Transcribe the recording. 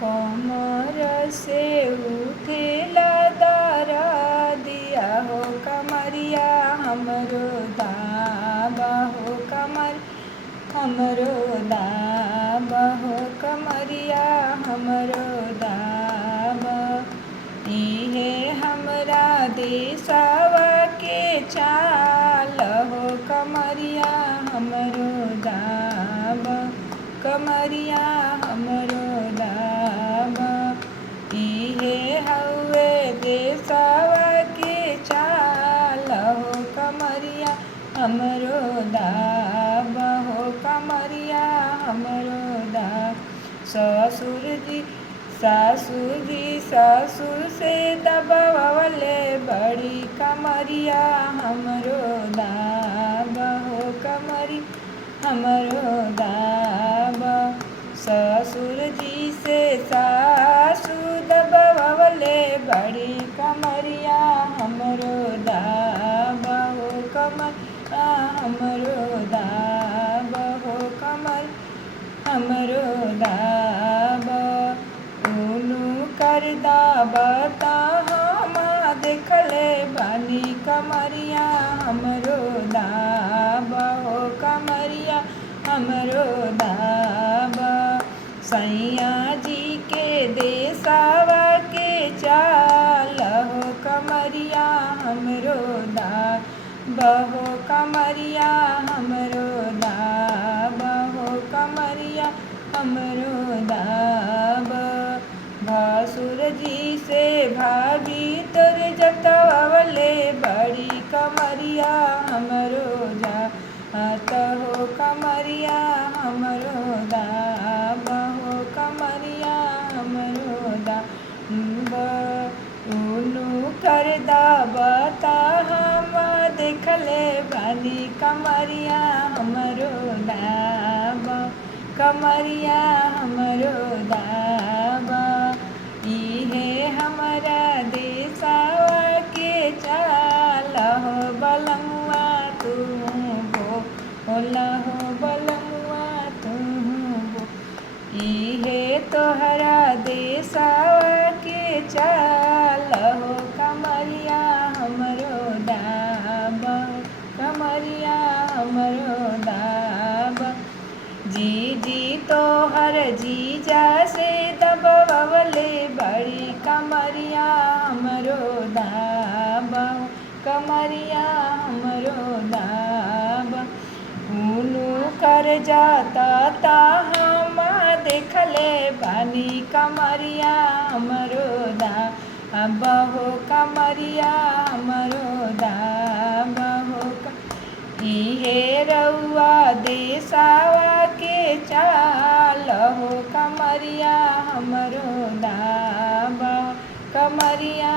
कमर से उठेला दरदिया हो कमरिया हमरो दाबा हो कमर हमरो दाबा हो कमरिया हमरो दाबा। इहे हमरा देशवा के चाल हो कमरिया हमरो दाबा कमरिया हमरो दाबा। इहे हउवे देशवा के चाल हो कमरिया हमरो दाबा हो कमरिया हमरो दाबा। ससुर से दबावले बड़ी कमरिया हमरो दाबा हो कमरी हमरो दाबा। ससुर जी से सासु दबावले बड़ी कमरिया हमरो दाबा हो कमरिया हमरो दाबा हो कमर हमरो दाबा। उनु कर दाबता हम देखले बानी कमरिया हमरो दाबा हो कमरिया हमरो दाबा। सैया जी के देशवा के चाल हो कमरिया हमरो दाबा हो कमरिया हमरो दाबा हो कमरिया हमरो दाबा। भासुर जी से भाभी तोर जतवले बड़ी कमरिया हमरो जात हो कमरिया हमरो दाबा हो कमरिया हमरो दाबा। उनु कर दाबता हम देखले बानी कमरिया हमरो दाबा कमरिया हमरो दाबा। इहे हमरा देशवा के चाल हो बलमुआ तू बोला हो बलमुआ तू इहे तोहरा देशवा के चाल हो कमरिया हमरो दाबा कमरिया हमरो दाबा। जी जी तोहर जीजा से दबावले बड़ी कमरिया हमरो दाबा कमरिया हमरो दाबा। उनु कर जाता ता हम देखले बानी कमरिया हमरो दाबा हो कमरिया हमरो दाबा हो। इहे रउआ देशवा के चाल हो कमरिया हमरो दाबा कमरिया